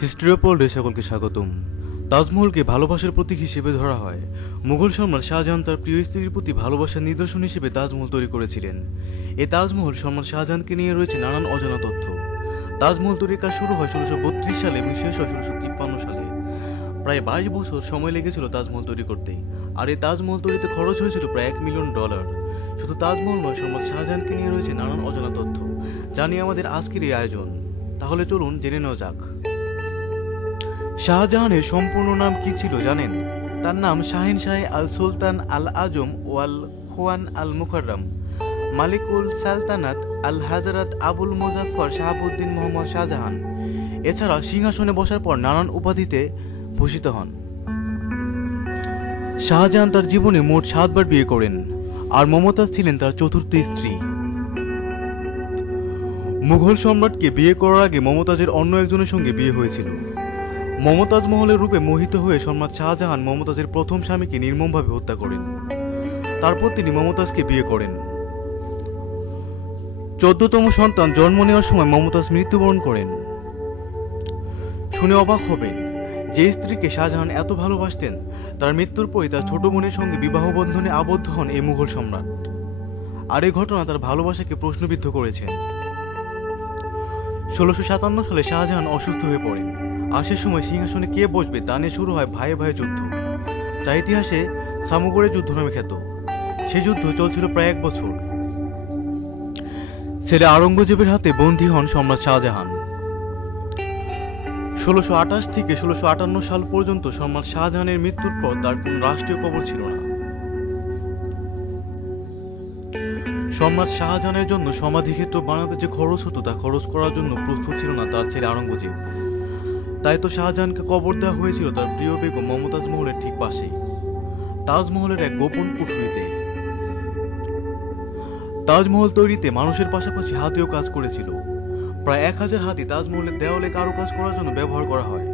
History of ওয়ার্ল্ডে সকলকে স্বাগতম। তাজমহলকে ভালোবাসার প্রতীক হিসেবে ধরা হয়। মুঘল সম্রাট শাহজাহান তার প্রিয় স্ত্রীর প্রতি ভালোবাসার নিদর্শন হিসেবে তাজমহল তৈরি করেছিলেন। এই তাজমহল সম্রাট শাহজাহানকে নিয়ে রয়েছে নানান অজানা তথ্য। তাজমহল তৈরির কাজ শুরু হয় 1632 সালে এবং শেষ হয় 1653 সালে। প্রায় 22 বছর সময় লেগেছিল তাজমহল তৈরি করতে, আর এই তাজমহল তৈরিতে খরচ হয়েছিল প্রায় $1 মিলিয়ন। শুধু তাজমহল নয়, সম্রাট শাহজাহানকে নিয়ে রয়েছে নানান অজানা তথ্য, যা নিয়ে আমাদের আজকের এই আয়োজন। তাহলে চলুন জেনে নেওয়া যাক। শাহজাহানের সম্পূর্ণ নাম কি ছিল জানেন? তার নাম শাহেনশাহ আল সুলতান আল আজম ওয়াল খোয়ান আল মুকাররম মালিকুল সালতানাত আল হাজারাত আবুল মুজাফফর শাহাবুদ্দিন মোহাম্মদ শাহজাহান। এছাড়া সিংহাসনে বসার পর নানান উপাধিতে ভূষিত হন। শাহজাহান তার জীবনে মোট 7 বার বিয়ে করেন, আর মমতাজ ছিলেন তার চতুর্থ স্ত্রী। মুঘল সম্রাটকে বিয়ে করার আগে মমতাজের অন্য একজনের সঙ্গে বিয়ে হয়েছিল। মমতাজ মহলের রূপে মোহিত হয়ে সম্রাট শাহজাহান মমতাজের প্রথম স্বামীকে নির্মমভাবে হত্যা করেন। তারপর তিনি মমতাজকে বিয়ে করেন। 14তম সন্তান জন্ম নেওয়ার সময় মমতাজ মৃত্যুবরণ করেন। শুনে অবাক হবেন, যে স্ত্রীকে শাহজাহান এত ভালোবাসতেন, তার মৃত্যুর পরই তার ছোট বোনের সঙ্গে বিবাহ বন্ধনে আবদ্ধ হন এই মুঘল সম্রাট। আর এই ঘটনা তার ভালোবাসাকে প্রশ্নবিদ্ধ করেছেন। 1657 সালে শাহজাহান অসুস্থ হয়ে পড়েন, আর সে সময় সিংহাসনে কে বসবে তা নিয়ে শুরু হয় ভাইয়ে ভাইয়ে যুদ্ধ, যা ইতিহাসে সামুগড়ের যুদ্ধ নামে খ্যাত। সে যুদ্ধ চলছিল প্রায় 1 বছর। ছেলে আওরঙ্গজেবের হাতে বন্দী হন সম্রাট শাহজাহান। 1628 থেকে 1658 সাল পর্যন্ত সম্রাট শাহজাহানের মৃত্যুর পর তার কোনো রাষ্ট্রীয় কবর ছিল না। সম্রাট শাহজাহানের জন্য সমাধিক্ষেত্র বানাতে যে খরচ হতো তা খরচ করার জন্য প্রস্তুত ছিল না তার ছেলে আওরঙ্গজেব। তাই তো শাহজাহানকে কবর দেওয়া হয়েছিল তার প্রিয় বেগম মমতাজ মহলের ঠিক পাশেই, তাজমহলের এক গোপন কুঠুরিতে। তাজমহল তৈরিতে মানুষের পাশাপাশি হাতিও কাজ করেছিল। প্রায় 1000 হাতি তাজমহলের দেওয়ালে কারুকাজ করার জন্য ব্যবহার করা হয়।